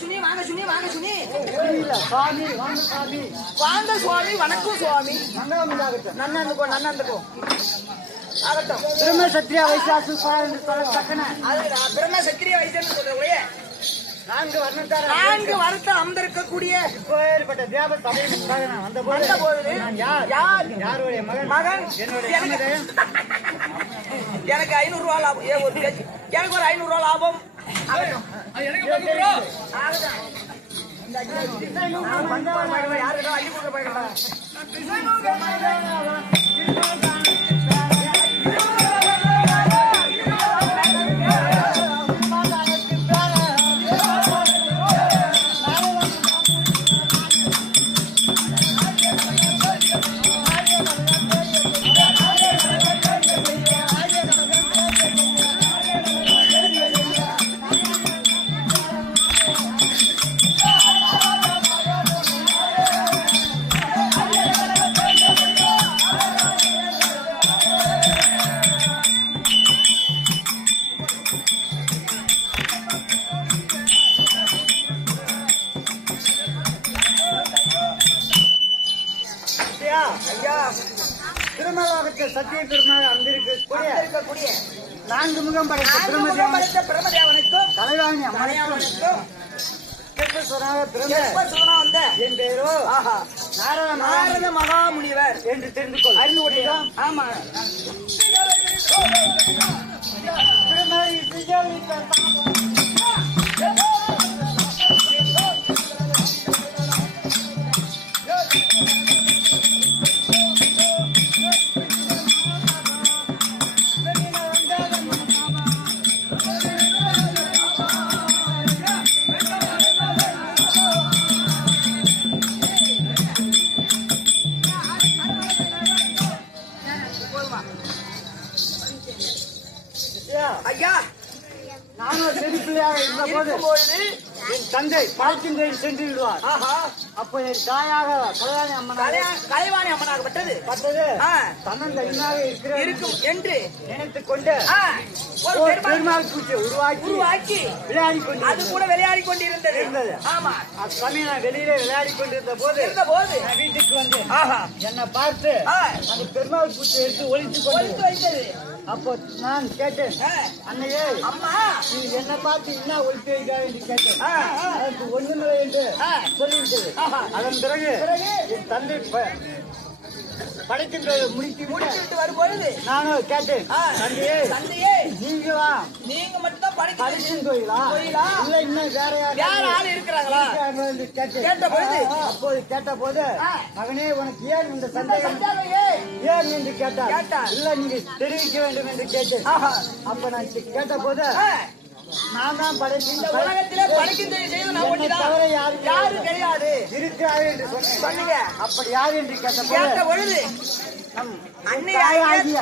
சுனி வாங்க சுனி வாங்க சுனி. சுவாமி வாங்க சுவாமி. வாங்க சுவாமி. வணக்கம் சுவாமி. மங்களமாகட்டும். நன்னந்துக்கோ நன்னந்துக்கோ ஆகட்டும். பிரம்ம சத்திரிய வைசாசு தக்கன அதுடா பிரம்ம சத்திரிய வைசன்னு சொல்றவங்களே நான்கு வர்ணத்தார் நான்கு வருத்தம் அமர்ந்திருக்கக்கூடிய இப்பேற்பட்ட தேவ சபையில் வந்த போது நான் யார் யாருடைய மகன் மகன் என்னுடைய எனக்கு 500 ரூபாய் லாபம். ஒரு பேச்சு எனக்கு ஒரு 500 ரூபாய் லாபம். ஆகட்டும். யாருக்கா அள்ளி கொடுக்க போயிருக்கா? திருமலாகத்தில் சத்திய பெருமாள் அங்கிருக்கக்கூடிய 4 முகம் படைத்த பிரம்மதேவனுக்கும் கலைவாணி அம்மனுக்கும் என் பேரோ நாரத மகாமுனிவர் என்று தெரிந்து கொள். அறிந்து கொண்டீர்கள்? ஆமா. ஐயா நானும் செடி பிள்ளையாக இருந்தபோது என் தந்தை பாய்ச்சிந்தையில் சென்று விடுவார். அப்போ என் தாயாக கலைவாணி அம்மனாகப்பட்டது தன்னந்தனியாக இருக்கும் என்று நினைத்துக் கொண்டு ஒரு பெருமாள் பூச்சியை உருவாக்கி விளையாடி கொண்டு அது கூட விளையாடி கொண்டிருந்தது. ஆமா. அச்சமயம் நான் வெளியிலே விளையாடி கொண்டிருந்த போது நான் வீட்டுக்கு வந்து என்னை பார்த்து அந்த பெருமாள் பூச்சியை எடுத்து ஒழித்து வைத்தது. அப்போ நான் கேட்டேன், அன்னையே அம்மா நீ என்ன பார்த்து என்ன ஒழித்து வைக்கிறா என்று கேட்டேன். அதற்கு ஒண்ணுமில்லை என்று சொல்லிவிட்டது. அதன் பிறகு என் தந்தை படைக்கின்ற முடித்துவிட்டு வரும்பொழுது நானும் கேட்டேன், தந்தையே நீங்க மட்டும் தான் படைக்கும் கோயிலா இல்ல இன்னும் வேற ஆள் இருக்கிறாங்களா என்று கேட்டேன். அப்போது கேட்ட போது மகனே உனக்கு ஏன் இந்த சந்தேகம் ஏன் என்று கேட்டார். இல்ல நீங்க தெரிவிக்க வேண்டும் என்று கேட்டேன். அப்ப நான் கேட்ட போது நான் தான் இந்த உலகத்திலே படைக்கின்ற தவிர யாரு கிடையாது இருக்கிறாரு என்று சொன்னீங்க. அப்படி யார் என்று கேட்ட பொழுது கலைவாணி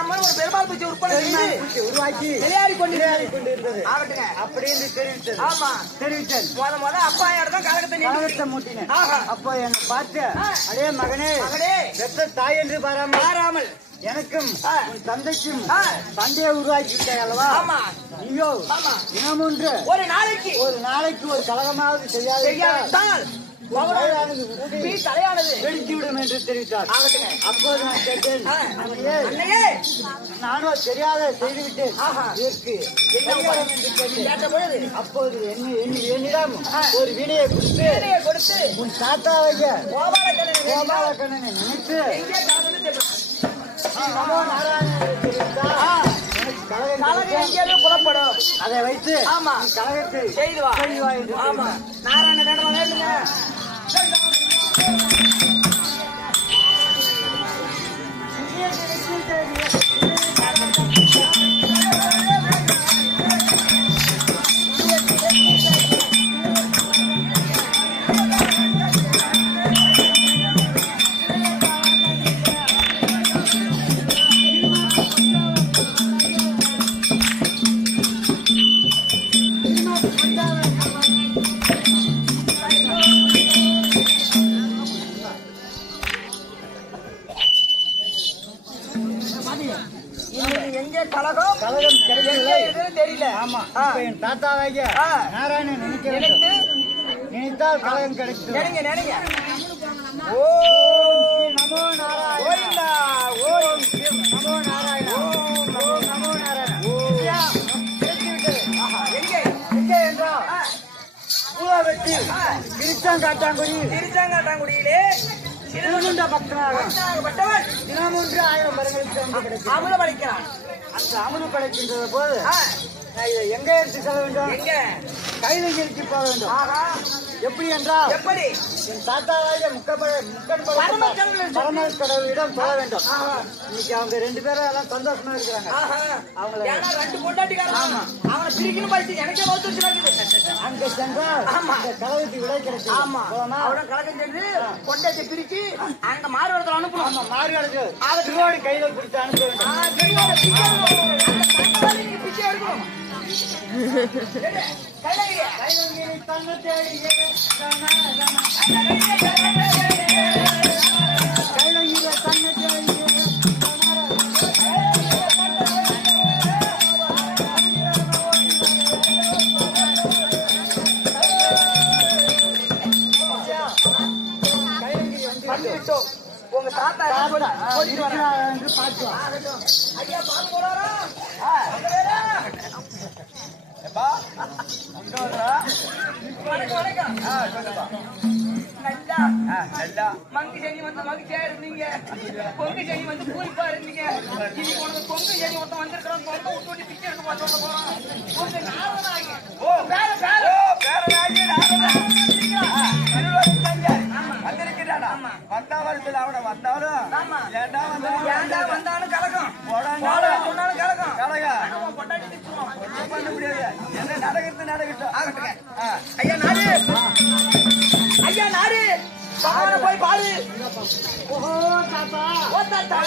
அம்மன் ஒரு பெருமாள் பூச்சி உருவாக்கி விளையாடி கொண்டிருந்தது அப்படி என்று தெரிவித்தது. ஆமா தெரிவித்தேன். முத அப்பா யார்தான் கலகத்தை மூட்டினேன். அப்போ என்னை பார்த்து அதே மகனே பெற்ற தாய் என்று பாராமல் எனக்கும் உன் தந்தைக்கும் தந்தையை உருவாக்கிவிட்டாய் அல்லவா? ஐயோ தினமொன்று ஒரு நாளைக்கு ஒரு கலகமாவது செய்யாவிட்டால் தலையானது வெடித்துவிடும் என்று தெரிவித்தார். அப்போது நான் கேட்டேன், நானும் தெரியாத செய்துவிட்டேன் என்று கேட்டேன். அப்போது என்னிடம் ஒரு வீணையை கொடுத்து உன் தாத்தாவைய கோபாலக்கண்ணனை நினைத்து புலப்படும். அதை வைத்து கழகத்தை செய்துவா. ஆமா. நாராயண வேண்டுங்க. எங்கே கலகம் கிடைக்கவில்லை தெரியல. ஆமா இப்ப என் தாத்தாவாகிய நாராயணன் நினைக்க வேண்டும். நினைத்தால் கலகம் கிடைக்கும். நினைங்க ஓம் நமோ நாராயண. கோயிந்தா ஓம் நமோ நாராயண. ஓம் நமோ நாராயண. எங்கே என்றால் பூவகத்தில் திருச்சாங்காட்டாங்குடியிலே திருகுண்ட பக்தனாக பட்டவன் தினமொன்று 1000 மரங்களுக்கு அமுது கிடைக்கும். அமுதம் அளிக்கிறான். அந்த அமுது கிடைக்கின்ற போது நான் இதை எங்க எடுத்து செல்ல வேண்டும்? எங்க கைலங்கிற்கு போக வேண்டும். ஆஹா எப்படி என்றால் எப்படி என் தாத்தாவாகிய பரமக்கடவுளிடம் சொல்ல வேண்டும். இன்னைக்கு அவங்க 2 பேரும் எல்லாம் சந்தோஷமா இருக்கிறாங்க. அவங்கள ரெண்டு பொண்டாட்டிக்காரன் அவனை பிரிக்கணும் படிச்சு எனக்கே அங்க சென்றால் அந்த கலகத்துக்கு விடை கிடைக்கும். ஆமா அவன் கலகம் சென்று பொண்டாட்டி பிரிச்சு அந்த மாறுவடத்துல அனுப்பணும். ஆமா மாறுவடத்து திருவாடி கையில பிடிச்சு அனுப்ப வேண்டும். பிச்சை எடுக்கணும். உங்க தாத்தா என்று பார்க்கலாம். ஐயா பால் போறாரா மங்கு செடி வந்து மகிழ்ச்சியா இருந்தீங்க. பொங்கு செடி வந்து பூரிப்பா இருந்தீங்க. இன்னைக்கு உனக்கு பொங்கு செடி ஒருத்தன் வந்திருக்கிறான். பொங்க விட்டு பிச்சை எடுத்து பார்த்து போறான். உங்க நாரதாகி வந்திருக்கிறானா? வந்தா வருஷத்துல அவனை வந்தாலும் ஏண்டா வந்தாலும் கலக்கம் சொன்னாலும் கலக்கம் பொண்டாட்டி பண்ண முடியாது. என்ன நடக்கிறது நடக்கட்டும். ஐயா நாடு ஐயா நாடு போய் பாரு. ஓஹோ தாத்தா ஓ தாத்தா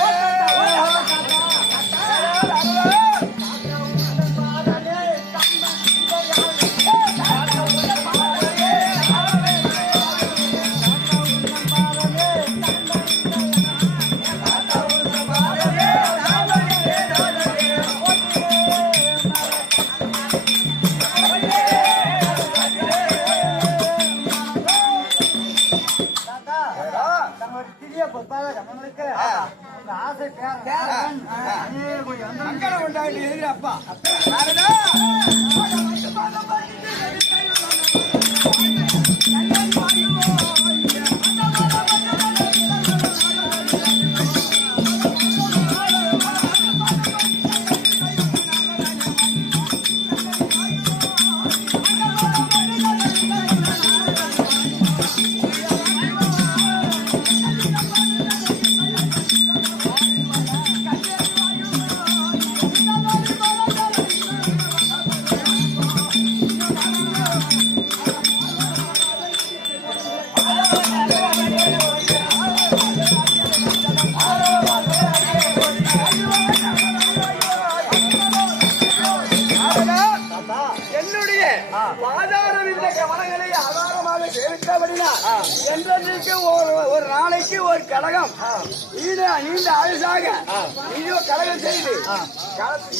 அப்பா ஒரு நாளைக்கு ஒரு கழகம் நீண்ட ஆயுசாக நீயோ கழகம் செய்து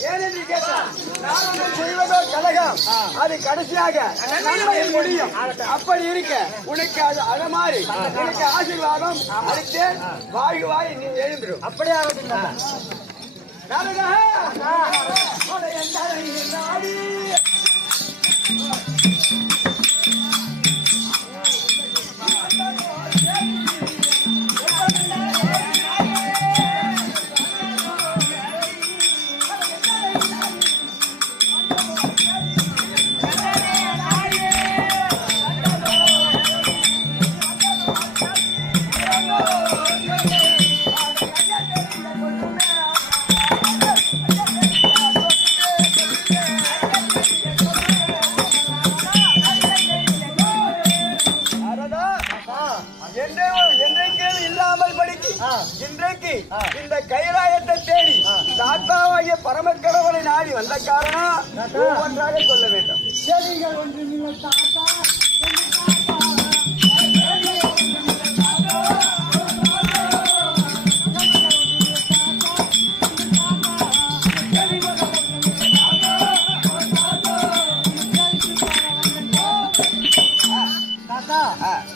ஏனென்று கேட்டால் நான் செய்வதோ கழகம் அது கடைசியாக நன்மையில் முடியும். அப்படி இருக்க உனக்கு அது மாதிரி உனக்கு ஆசீர்வாதம் அளித்து வாய் நீ எழுந்துடும். அப்படியே இன்றைக்கு இந்த கைலாயத்தை தேடி தாத்தாவாகிய பரமக்கடவுளை நாடி வந்த காரணம் ஒன்றாக சொல்ல வேண்டும். செடிகள் ஒன்று இல்லை தாத்தா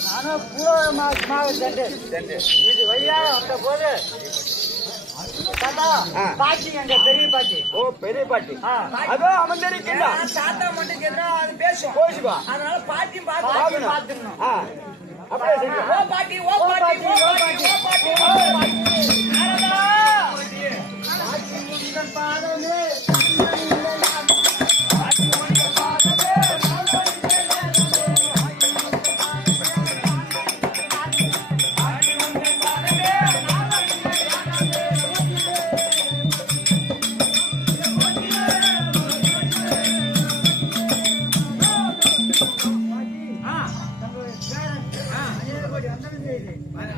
நானும் பூர்வமாக சென்று இது வழியாக வந்த போது தாத்தா பாட்டி எங்க பெரிய பாட்டி. ஓ பெரிய பாட்டி அதோ அமர்ந்திருக்கின்றா. தாத்தா மட்டும் கேட்டா அது பேசும் போச்சுப்பா. அதனால பாட்டியும் பாட்டி பார்த்துக்கணும். அப்படியே செஞ்சு. ஓ பாட்டி ஓ பாட்டி ஓ பாட்டி ஓ பாட்டி ஓ பாட்டி பாடமே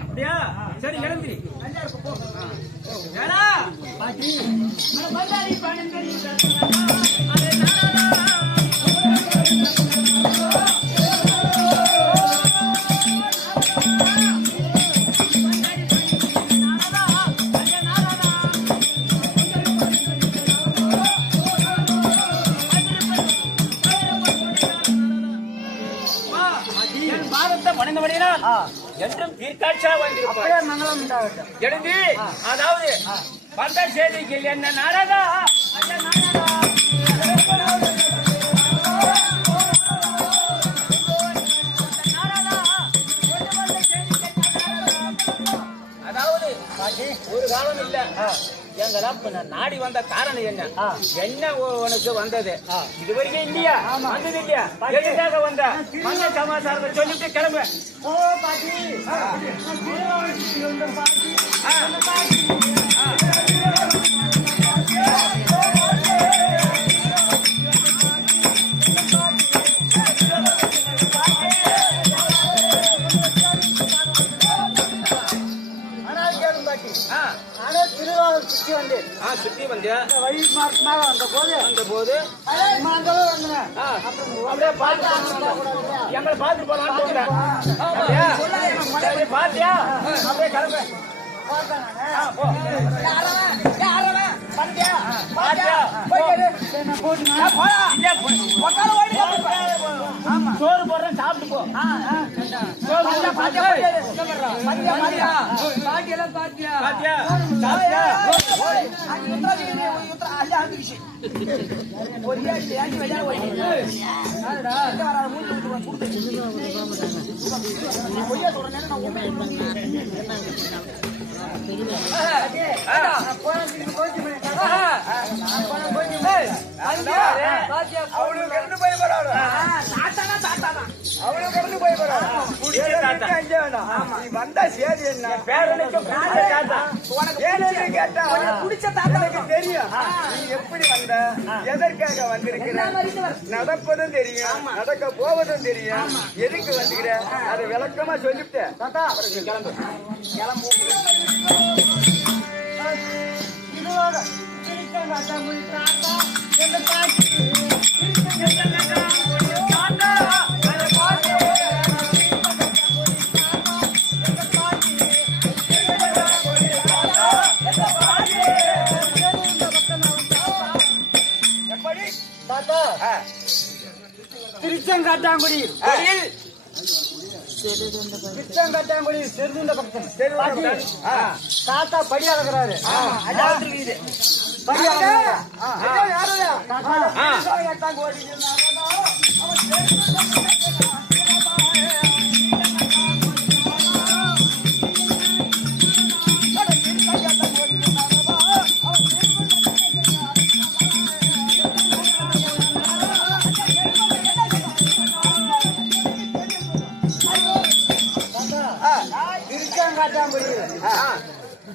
அப்படியா சரி கிளம்பி பாட்டி என் பாதத்தை பணிந்தபடியினால் என்றும் தீர்க்காட்சியா வந்திருப்பார். அப்படியே மங்களம் உண்டாகட்டும். எழுந்து அதாவது வந்த செய்திகள் என்ன நாரதா ஐயா நாரதா அதாவது ஒரு காலம் இல்ல எங்களா நாடி வந்த காரணம் என்ன என்ன உனக்கு வந்தது இதுவரைக்கும் இல்லையா வந்தது இல்லையா எதுக்காக வந்த மந்த சமாச்சாரத்தை சொல்லிட்டு கிளம்பு. ஓ பாட்டி திருவாரூர் சுற்றி வந்தேன். சுத்தி வந்தியா வழி மார்க்கமாக வந்த போது மார்க்கமாக வந்தேன். அப்படியே பார்த்து எங்களை பார்த்து போலான்னு சொல்றேன். பாத்தியா அப்படியே கிளம்பு. சோறு போடுறேன் சாப்பிட்டு போ. அவளுக்கு ரெண்டு போய் வராது அவளுக்கு ரெண்டு போய் வராது நீ வந்தா சேதி என்ன பேரனுக்கு கேட்டா குடிச்ச தாத்தா தெரியும் நீ எப்படி வந்த எதற்காக வந்திருக்கிற நடப்பதும் தெரியும் நடக்க போவதும் தெரியும் எதுக்கு வந்துக்கிற அதை விளக்கமா சொல்லிவிட்டேன் தாத்தா கிளம்பு கிளம்பு திருச்செங்காட்டாங்குடி திருச்செங்காட்டாங்குடி செருதுண்ட பக்தன் தாத்தா படி அளக்குறாரு. படி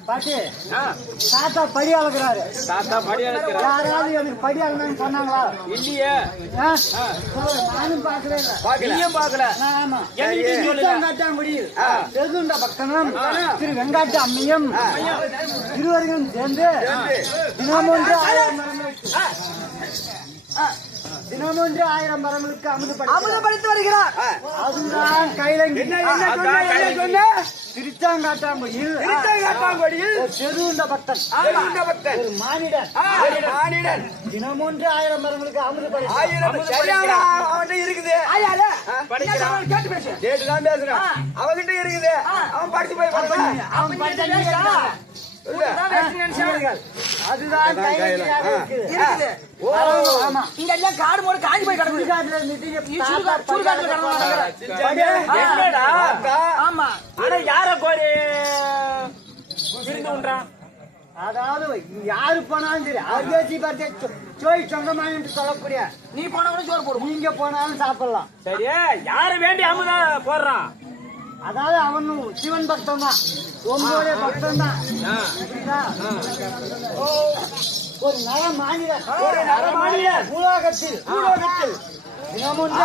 பாட்டி தாத்தா படி அளக்குறாரு. தாத்தா படி அளக்குறாரு. யாராவது எனக்கு படி அளக்கணும்னு சொன்னாங்களா? இல்லையே. நானும் பாக்கல. நீயும் பாக்கல. ஆமா. திருச்செங்காட்டாங்குடியில் செருதுண்ட பக்தனும் திரு வெங்காட்டு அம்மையும் இருவரும் சேர்ந்து தினமொன்று 1000 மரங்களுக்கு அமுதப்படுத்தி வருகிறார். அதுதான் கைலங்கி. திருச்சாங்காட்டாங்குடியில் செருதுண்ட பக்தன் ஒரு மானிடன் தினமொன்று 1000 மரங்களுக்கு அமுதப்படுத்தி இருக்குது படிக்கிறான் கேட்டு பேசு. கேட்டுதான் பேசுறான் அவன்கிட்ட இருக்குது அவன் படிச்சு போய் பாருங்க அவன் படிச்சா உனக்குதான் பேசுன்னு நினைச்சேன். அதுதான் கையில இருக்குது. ஓ ஆமா இங்க எல்லாம் காடு மூடு காஞ்சி போய் கிடக்குது. சுடுகாட்டுல இருந்துட்டு சுடுகாட்டுல கிடக்குது. என்னடா ஆமா. ஆனா யார கோரி இருந்து உண்றான்? அதாவது யாரு போனாலும் சரி அரிசி பார்த்து சோய் சொந்தமானு சொல்லக்கூடிய நீ போனா கூட சோறு போடுவோம். நீங்க போனாலும் சாப்பிடலாம். சரி யார வேண்டி அமுதா போடுறான்? அதாவது அவனும் சிவன் பக்தன் தான், உங்களுடைய பக்தன் தான். ஒரு நர மாநிலம், ஒரு நரமானியர் பூலோகத்தில் தினமும்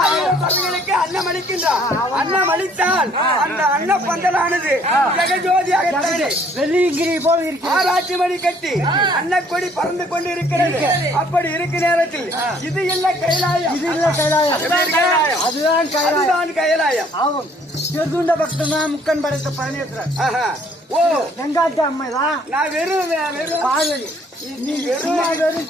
பறவைகளுக்கு அன்னம் அளிக்கின்றான் அன்னம் அளித்தால் அந்த அன்ன பந்தலானது ஜெகஜோதியாக தங்கி வெள்ளிங்கிரி போல் இருக்கிறது. ஆராய்ச்சி மணி கட்டி அன்னக்கொடி பறந்து கொண்டு இருக்கிறது அப்படி இருக்க நேரத்தில் இது இல்ல கைலாயம் இது இல்ல கைலாயம், அதுதான் கைலாயம் அதுதான் கைலாயம். அதுதான் கைலாயம் அவன் சிறுகுண்ட பக்தன் தான், முக்கன் படைத்த பழனேஸ்வரர். ஆஹா. ஓ வெங்காட்ட அம்மை தான் நான் வெறும் பார்வதி. நீ வெறும்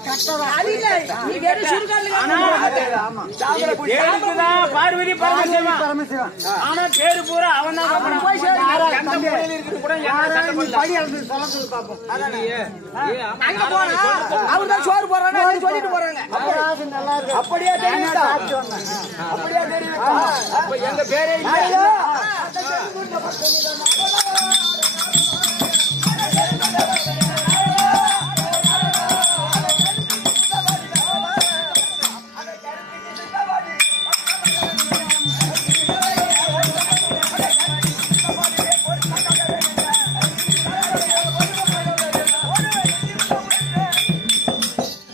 கட்டவா. அது இல்ல, நீ வெறும் சுடுகாட்டுல கிடக்குது. ஆமா சாகர புடி பேருக்குதான் பார்வதி பரமசிவன். பரமசிவன். ஆனா பேரு பூரா அவன் தான் போய் சேரு. எந்த மூலையில இருக்குது கூட என் யாரா சண்டை நீ பண்ணல. படி அளந்து சொல்லறது பாப்போம். அங்க போனா அவர்தான் சோறு போடுறான்னு சொல்லிட்டு போறாங்க. அதாவது நல்லா இருக்கு. அப்படியே தெரியுதா சாப்பிட்டு வந்தேன். அப்படியே தெரியுதா அப்ப எங்க பேரே இல்ல.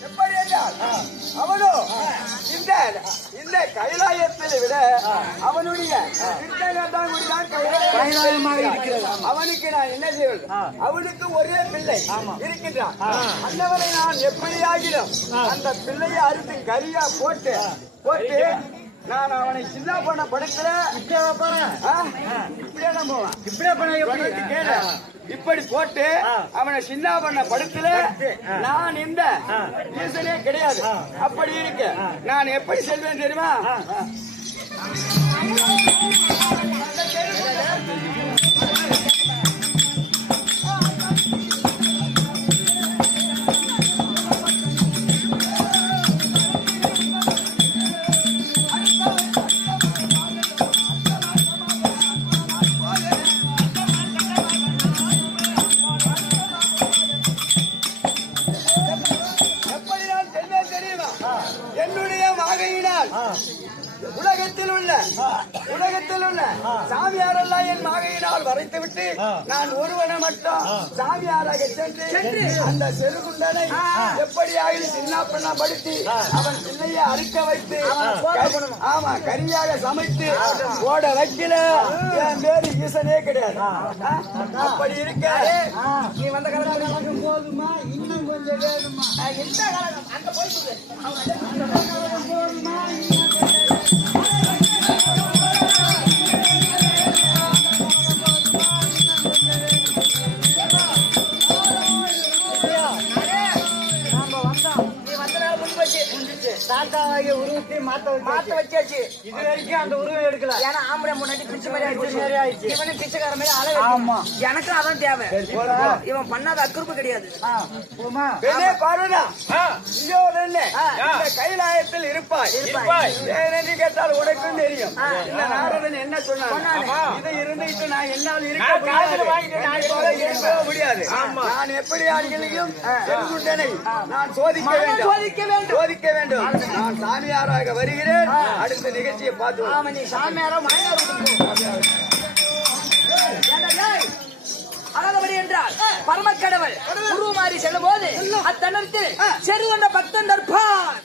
எப்படி என்றால் அவனோ இந்த இந்த கைலாயத்தை விட அவனுடைய திருத்தங்கத்தான் கைலாயமாக இருக்கிறது. அவனுக்கு நான் என்ன செய்வது அவனுக்கு ஒரே பிள்ளை இருக்கின்றான் அன்னவரை நான் எப்படி ஆகிடும் அந்த பிள்ளையை அறுத்து கரியா போட்டு நான் அவனை சின்ன பண்ண படுக்கிறேன் இப்படியே நான் போவான் இப்படியே பண்ண எப்படி கேளு. இப்படி போட்டு அவனை சின்ன பண்ண படுத்துல நான் இந்த ஈசனே கிடையாது அப்படி இருக்கு நான் எப்படி செல்வேன் தெரியுமா எப்படி நான் செல்வேன் தெரியுமா என்னுடைய மாகையினால் உலகத்தில் உள்ள சாமியாரெல்லாம் என் மாகையினால் வரைத்து விட்டு நான் ஒருவனை மட்டும் சாமியாராக சென்று அந்த செருகுண்டனை எப்படியாக சின்ன படுத்தி அவன் பிள்ளையை அறுக்க வைத்து ஆமா கரியாக சமைத்து ஓட வைக்கல என் பேரு ஈசனே கிடையாது அப்படி இருக்க நீ வந்த காலம் போதுமா இன்னும் கொஞ்சம் வேணுமா? எந்த காலம் அங்க போய் சொல்லு. போதுமா தாத்தாவாகிய உருவத்தை மாத்த வச்சாச்சு. இது வரைக்கும் அந்த உருவம் எடுக்கல. ஏன்னா ஆம்பளை முன்னாடி பிச்சை மாதிரி மாதிரி ஆயிடுச்சு. இவனும் பிச்சைக்கார மாதிரி அளவு ஆமா. எனக்கும் அதான் தேவை. இவன் பண்ணாத அக்குறுப்பு கிடையாது. போமா பெண்ணே பார்வதா ஐயோ பெண்ணே இந்த கைலாயத்தில் இருப்பாய் ஏனென்று கேட்டால் உனக்கும் தெரியும் இந்த நாரதன் என்ன சொன்னான் இதை இருந்துட்டு நான் என்னால் இருக்க முடியாது நான் எப்படி ஆண்களையும் செல்குண்டனை நான் சோதிக்க வேண்டும் நான் சாமியாராக வருகிறேன் அடுத்த நிகழ்ச்சியை பார்த்து ஆமா நீ சாமியாரோ மாயாரோ அழகபடி என்றால் பரமக்கடவுள் உருமாறி செல்லும் போது அத்தனத்தில் செரு கொண்ட பக்தன் தற்பார்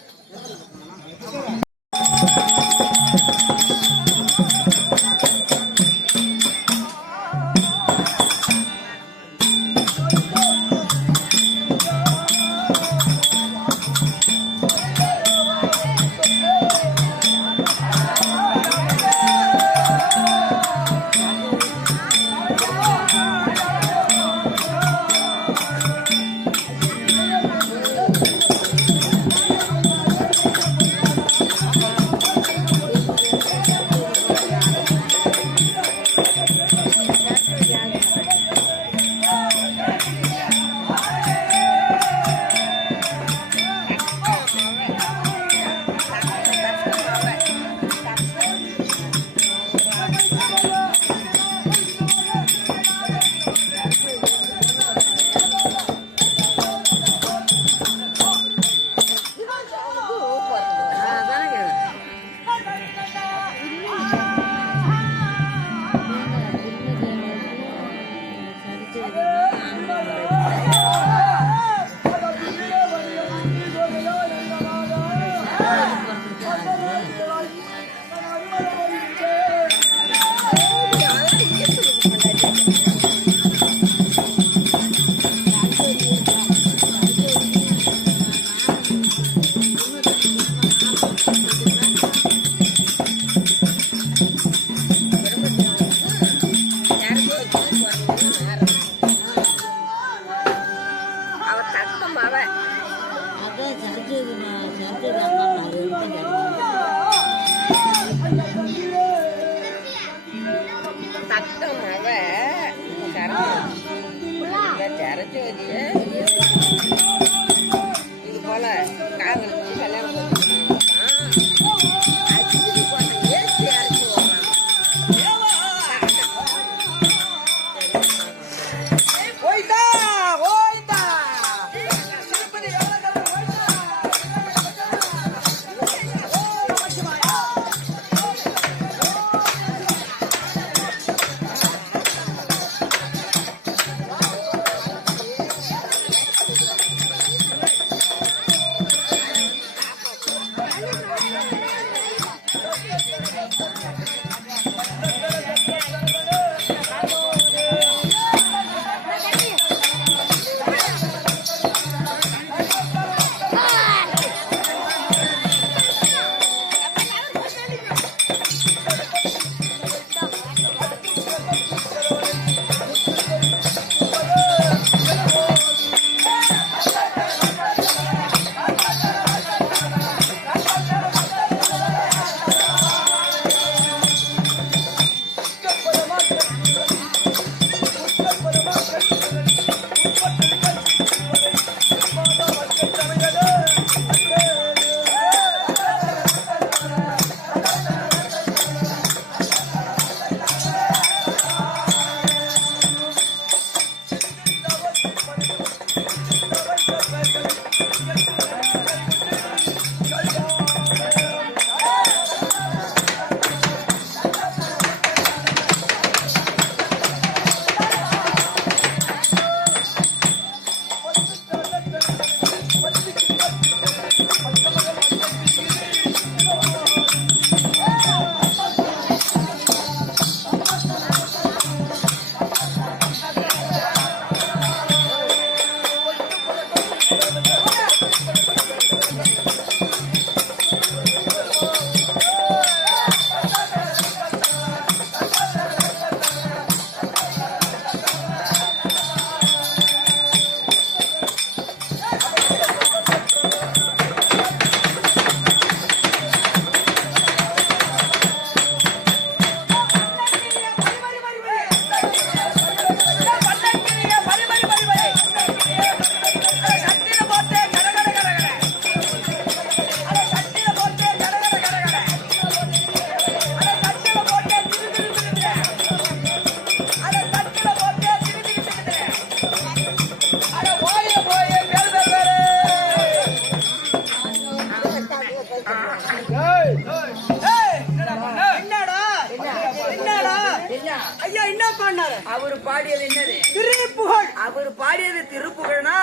ஐயா என்ன பண்ணாரு? அவர் பாடியது என்னது? திருப்புகழ். அவர் பாடியது திருப்புகழ்னா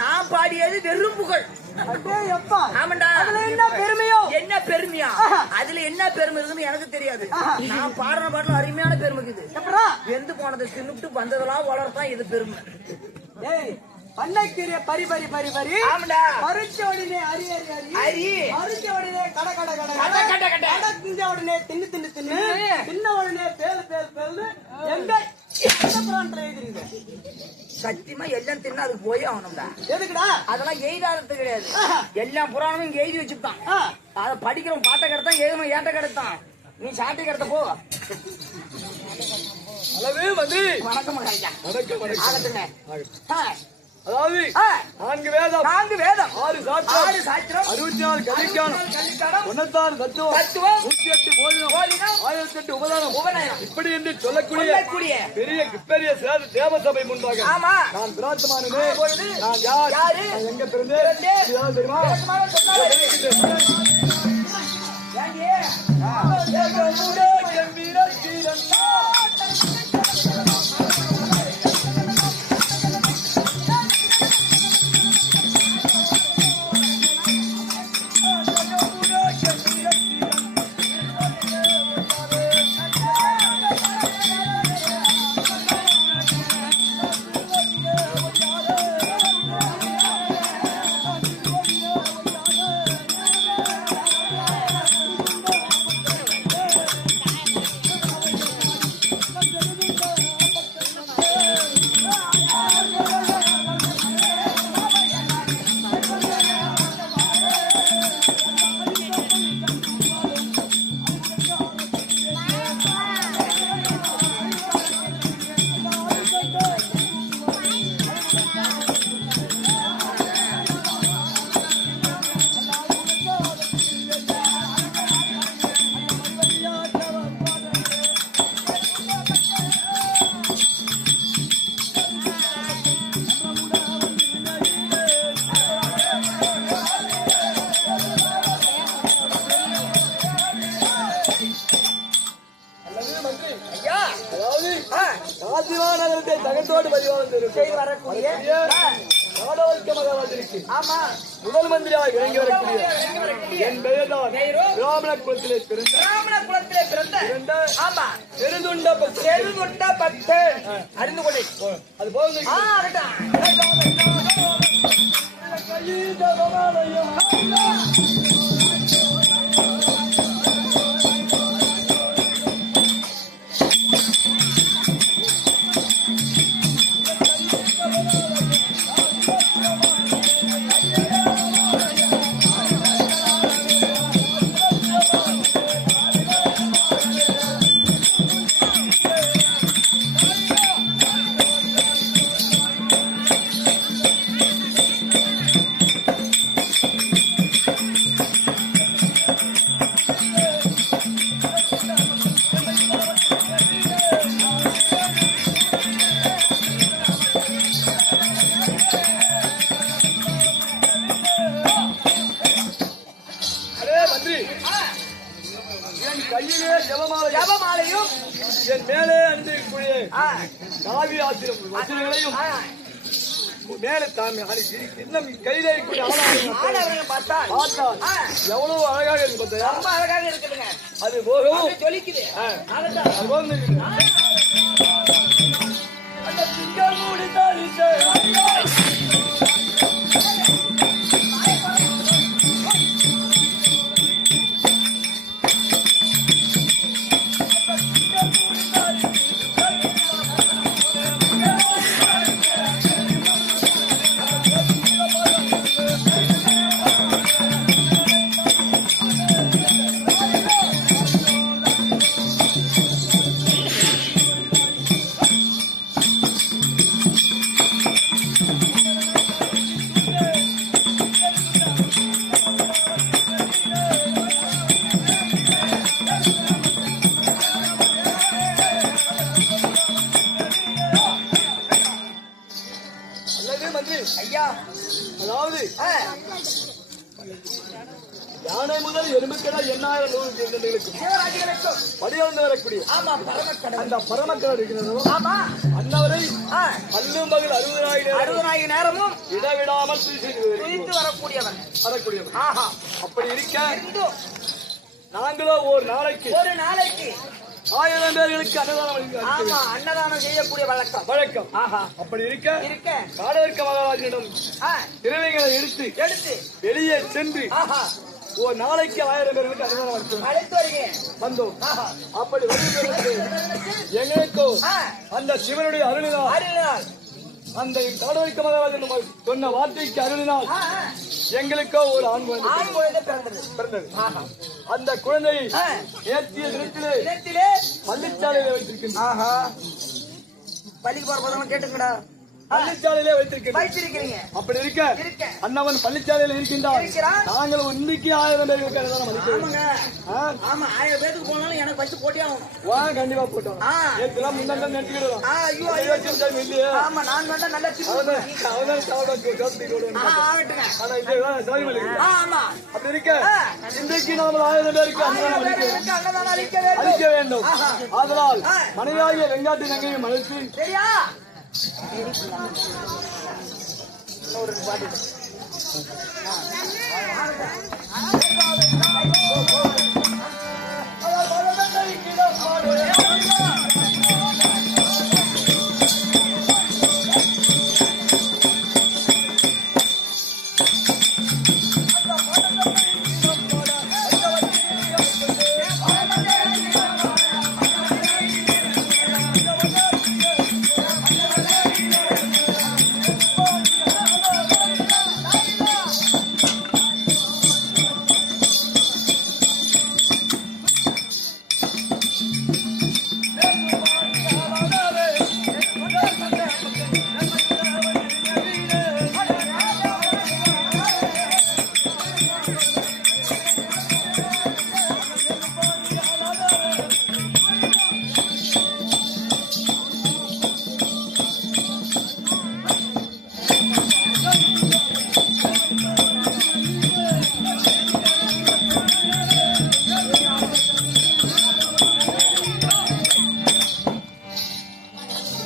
நான் பாடியது வெறும் புகழ். எப்பா ஆமாண்டா. அதுல என்ன பெருமையோ? என்ன பெருமையா? அதுல என்ன பெருமை இருக்குன்னு எனக்கு தெரியாது. நான் பாடுற பாட்டுல அருமையான பெருமை இருக்குது. வெந்து போனதை தின்னுட்டு வந்ததெல்லாம் வளர்த்தான் இது பெருமை. ஏய் பண்ணைக்கீரை பரி பரி பரி பரி. ஆமாண்டா. பறிச்ச உடனே அரி அரி அரி அரி. பறிச்ச உடனே கட கட கட கட கட கட. கட தின்ற உடனே தின்னு தின்னு தின்னு தின்ன உடனே பேல் பேல் பேல். எங்க எந்த புராணத்துல எழுதிருங்க? சத்தியமா எல்லாம் தின்னா அதுக்கு போய் ஆகணும்டா. எதுக்குடா? அதெல்லாம் எழுதாதது கிடையாது. எல்லா புராணமும் இங்க எழுதி வச்சுட்டான். அதை படிக்கிறோம் பாட்ட கடத்தான் எழுதணும் ஏட்ட கடத்தான். நீ சாட்டை கடத்த போ. அளவே வந்து வணக்கம் ஐயா. வணக்கம் வணக்கம். ஆகட்டுங்க. அதாவது 4 வேதம் 4 வேதம் 6 சாஸ்திரம் 6 சாஸ்திரம் 64 கலிக்கானம் கல்விக்கானம் 96 தத்துவம் தத்துவம் 108 போதினம் 1008 உபதானம் உபநயனம் இப்படி என்று சொல்லக்கூடிய பெரிய சிறந்த தேவசபை முன்பாக ஆமா நான் பிரார்த்தமானே பொழுது நான் யார் யாரு? நான் எங்க பிறந்தேன் இதுதான் தெரியுமா? விளக்கமாக சொன்னாரு. ஏங்க? ஐயா அதாவது ராஜிவாநகரத்தை தகத்தோடு பதிவாக செய்து வரக்கூடிய நாடோக்க மகாராஜனுக்கு ஆமா முதல் மந்திரியாக இறங்கி வரக்கூடிய என் பெயர் தான் பிராமண குலத்திலே பிறந்த பிராமண குலத்திலே பிறந்த ஆமா பெருதுண்ட பக்தன். செருகுண்ட பக்தன் அறிந்து கொண்டே அது போகுது என் கையிலே ஜபமாலையும் என் மேலே அணிந்திருக்கக்கூடிய காவி ஆசிரம் வசனங்களையும் மேலே தாமே இன்னும் கையிலே இருக்கக்கூடிய ஆளாளர்கள் பார்த்தால் எவ்வளவு அழகாக இருக்கு பார்த்தாயா? ரொம்ப அழகாக இருக்குதுங்க. அது போகவும் ஜொலிக்குது. அது போகும் அந்த திங்கள் மூடித்தாளிட்டு ஐயா அதாவது யானை முதல் எலும்புக்கடா 8000 நூறு சிவராஜிகளுக்கும் படியாந்து வரக்கூடிய ஆமா பரமக்கடவுள். அந்த பரமக்கடவுள் இருக்கிறதோ ஆமா அன்னவரை ஆ, அல்லும் பகல் 60,000 நேரமும் இடவிடாமல் துதித்து வரக்கூடியவன். வரக்கூடியவர். ஆஹா அப்படி இருக்க இருந்தும் நாங்களோ ஒரு நாளைக்கு ஒரு நாளைக்கு 1000 பேர்களுக்கு அன்னதானம் அளிக்க ஆமா அன்னதானம் செய்யக்கூடிய வழக்கம். வழக்கம். ஆஹா அப்படி இருக்க இருக்க காடவர்க்க மகாராஜனிடம் ஆ, திரவியங்களை எடுத்து வெளியே சென்று ஆஹா ஒரு நாளைக்கு 1000 பேர்களுக்கு அன்னதானம் அளித்தோம். அழைத்து வருகிறேன். வந்தோம். ஆஹா அப்படி வருகிறது எங்களுக்கோ ஆ, அந்த சிவனுடைய அருளினால் அருளினால். அந்த காடவர்க்க மகாராஜன் சொன்ன வார்த்தைக்கு அருளினால் ஆ, ஆ, எங்களுக்கோ ஒரு ஆண் குழந்தை ஆண் குழந்தை பிறந்தது. பிறந்தது. ஆஹா அந்த குழந்தையை ஆ, நேர்த்திய தினத்திலே இடத்திலே பள்ளிச்சாலையிலே வைத்திருக்கின்றோம். ஆஹா பள்ளிக்கு போற போதெல்லாம் கேட்டுக்கடா. பள்ளிச்சாலையிலே வைத்திருக்கின்றோம். வைத்திருக்கிறீங்க. அப்படி இருக்க இருக்க அண்ணவன் பள்ளிச்சாலையில் இருக்கின்றான். இருக்கிறான். நாங்கள் இன்னைக்கு 1000 பேர்களுக்கு அன்னதானம் அளிக்கிறோம். ஆமாங்க. ஆ? ஆமா 1000 பேருக்கு போனாலும் எனக்கு ஃபர்ஸ்ட் போட்டே ஆகணும். வா கண்டிப்பா போட்டோம். ஆ. நேற்றுலாம் முன்னாடி நெட்டிக்கிடுவோம். ஆ, ஐயோ ஐயோ. இல்லையே ஆமா நான் வேண்டாம் நல்லா சிப்பு. அவதான் சாப்பிட ஆகட்டுங்க. ஆனா இதுதான் சாதிமலை. ஆமா அப்படி இருக்க ஆ. இன்றைக்கு நாம் 1000 பேருக்கு அன்னதானம் அளிக்கிறோம். பேருக்கு அன்னதானம் அளிக்க வேண்டும். அளிக்க வேண்டும். ஆஹா. அதனால் ஆ. மனைவியாகிய வெங்காட்டு நங்கையும் அழைத்து சரியா?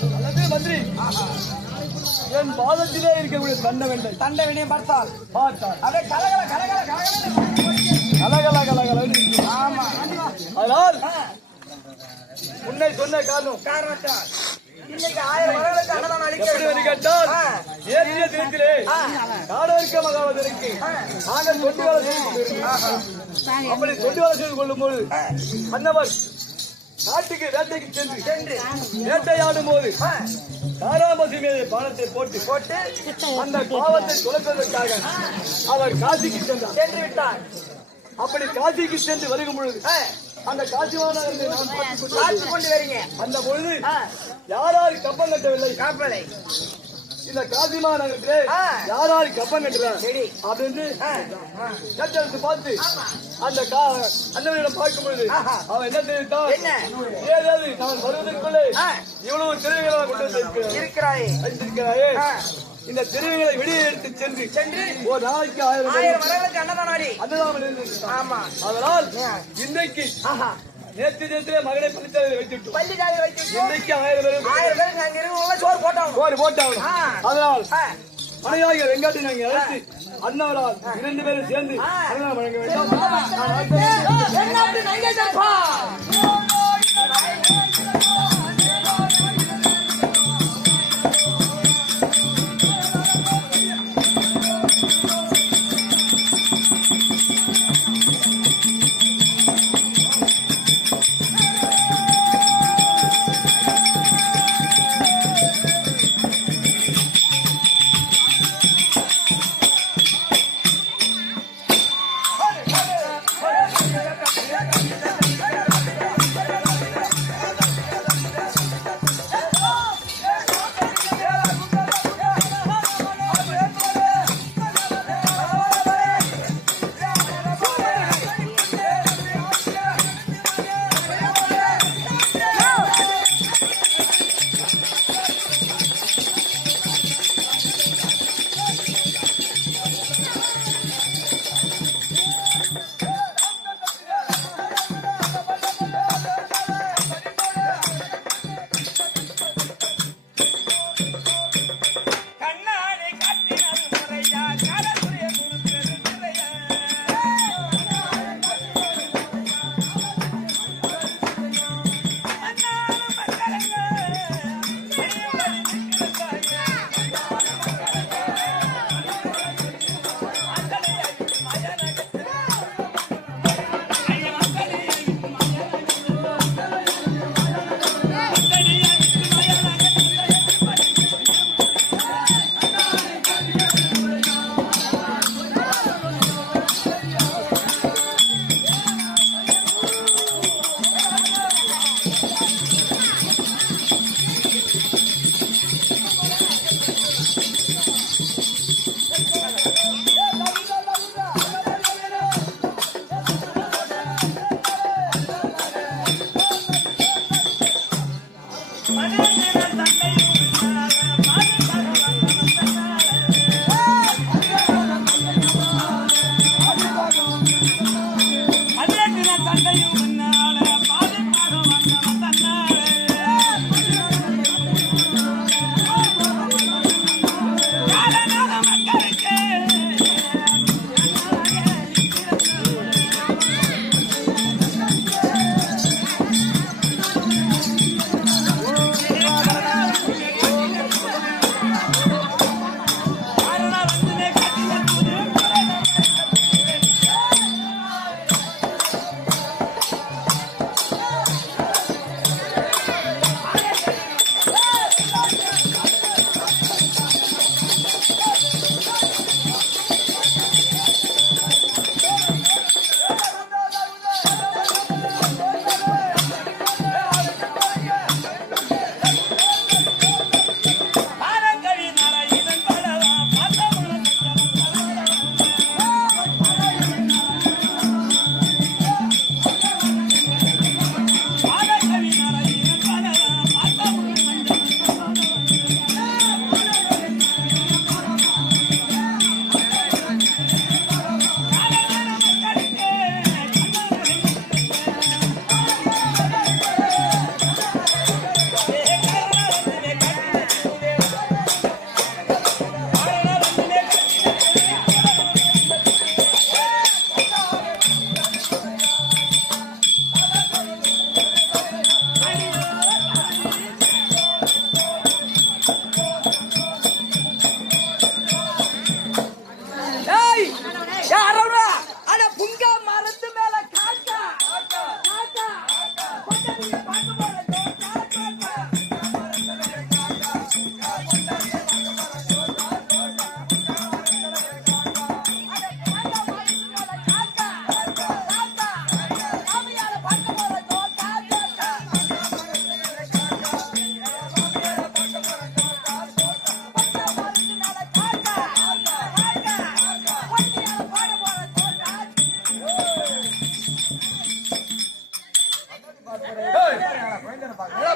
அல்லது மந்திரி என் பாதத்திலே இருக்கக்கூடிய தண்டவெண்டை தண்டை வினையை பார்த்தால் பார்த்தார். அதே கலகல கலகல கலகல கலகல ஆமா அதனால் உன்னை சொன்ன காரணம் காரணத்தால் இன்னைக்கு 1000 வரங்களுக்கு அன்னதானம் அளிக்க எப்படி என்று வேண்டும். கேட்டால் ஆ. ஏற்றிய தினத்திலே காடவர்க்க மகாவதற்கு நாங்கள் தொண்டு வேலை செய்து கொண்டிருக்கிறோம். அப்படி தொண்டு வேலை செய்து கொள்ளும் போது அன்னவர் காட்டுக்கு வேட்டைக்கு சென்று வேட்டையாடும் போது தாராமசி மீது பானத்தை போட்டு அந்த பாவத்தை துளைப்பதற்காக அவர் காசிக்கு சென்றார். சென்று விட்டார். அப்படி காசிக்கு சென்று வருகும் பொழுது அந்த காசி மாநகரத்தை நாம் பார்த்துக் பார்த்து கொண்டு வரீங்க. அந்த பொழுது ஆ, யாராரு கப்பம் கட்டவில்லை காப்பலை இந்த காசி மாநகரத்திலே யாராரு கப்பம் கட்டுறார் சரி. அப்படின்னு கேட்டெடுத்து பார்த்து அந்த அண்ணனிடம் பார்க்கும் பொழுது அவன் என்ன தெரிவித்தான்? என்ன? ஏதாவது நான் வருவதற்குள்ளே ஆ. இவ்வளவு திருவிழா கொண்டு வந்திருக்கிறேன் இருக்கிறாயே. வைத்திருக்கிறாயே ஆ. இந்த திருவிகளை வெளியே எடுத்து சென்று ஒரு நாளைக்கு 1000 1000 வரங்களுக்கு அன்னதானம் அடி. அதுதான் ஆமா அதனால் இன்றைக்கு ஆஹா நேற்று மகனை பள்ளிச்சாலையில் வைத்துட்டோம். பள்ளி ஜாதி வைத்து இன்றைக்கு 1000 பேருக்கு 1000 பேருக்கு அங்க இருக்கவங்க சோறு போட்டாங்க. சோறு போட்டாகணும். ஆ. அதனால் ஆ, மனைவியாகிய வெங்காட்டி நாங்கள் அழைத்து அண்ணவரால் 2 பேரும் சேர்ந்து அன்னதானம் வழங்க வேண்டும். என்னாட்டு நைவேத்தியப்பா.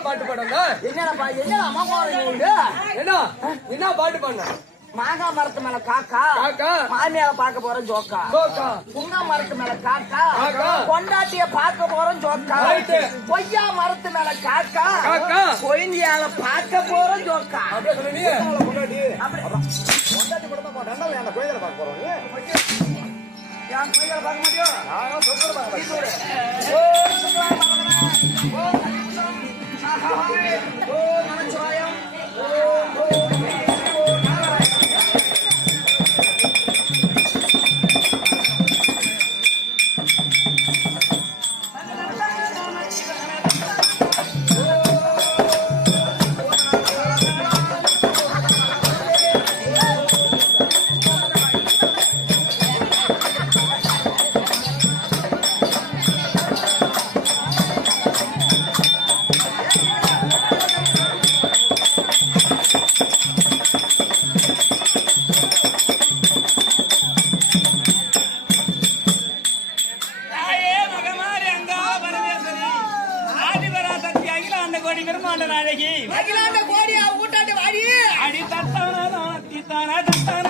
பாட்டு பாடுங்க. என்னடா அம்மா என்ன பாட்டு பாடுங்க? மாங்காய் மரத்து மேல காக்கா காக்கா. மாமியார பார்க்க போறோம் ஜோக்கா கோக்கா. புங்கா மரத்து மேல காக்கா காக்கா. கொண்டாட்டிய பார்க்க போறோம் ஜோக்கா ரைட்டு. கொய்யா மரத்து மேல காக்கா காக்கா. கொய்யால பார்க்க போறோம் ஜோக்கா அப்படியே சொல்லு நீ. அப்படி பொண்டாட்டி கூட தான் பாடுறா. என்ன கோயில பார்க்க போறோம் நீ? என் கொய்யால பார்க்க முடியும் நானும் சொல்றேன் பாரு. நமச்சிவாயம் அகிலாண்ட கோடியா ஊட்டாண்டு வாடி அடி தத்தான தித்தான தத்தான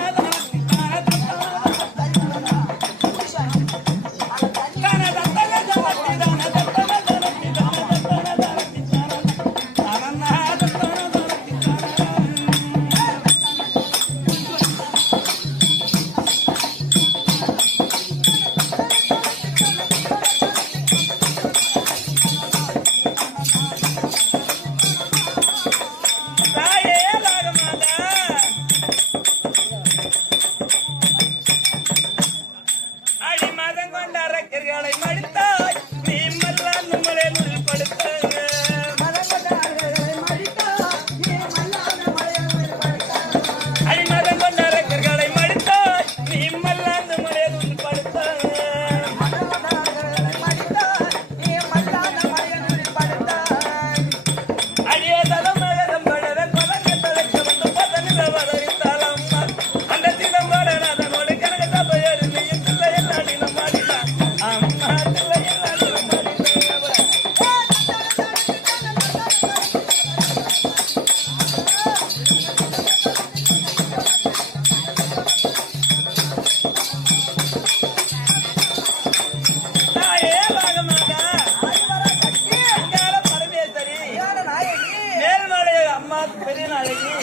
பெரிய நாளைக்கு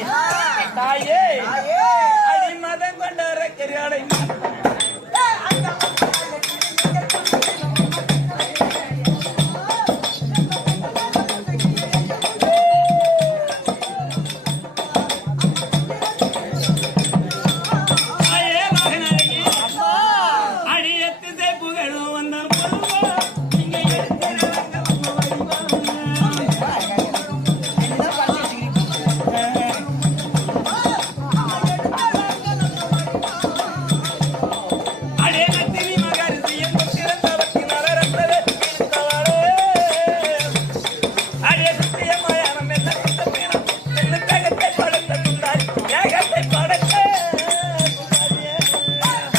தாயே அடி மதம் கொண்டார கரியாடை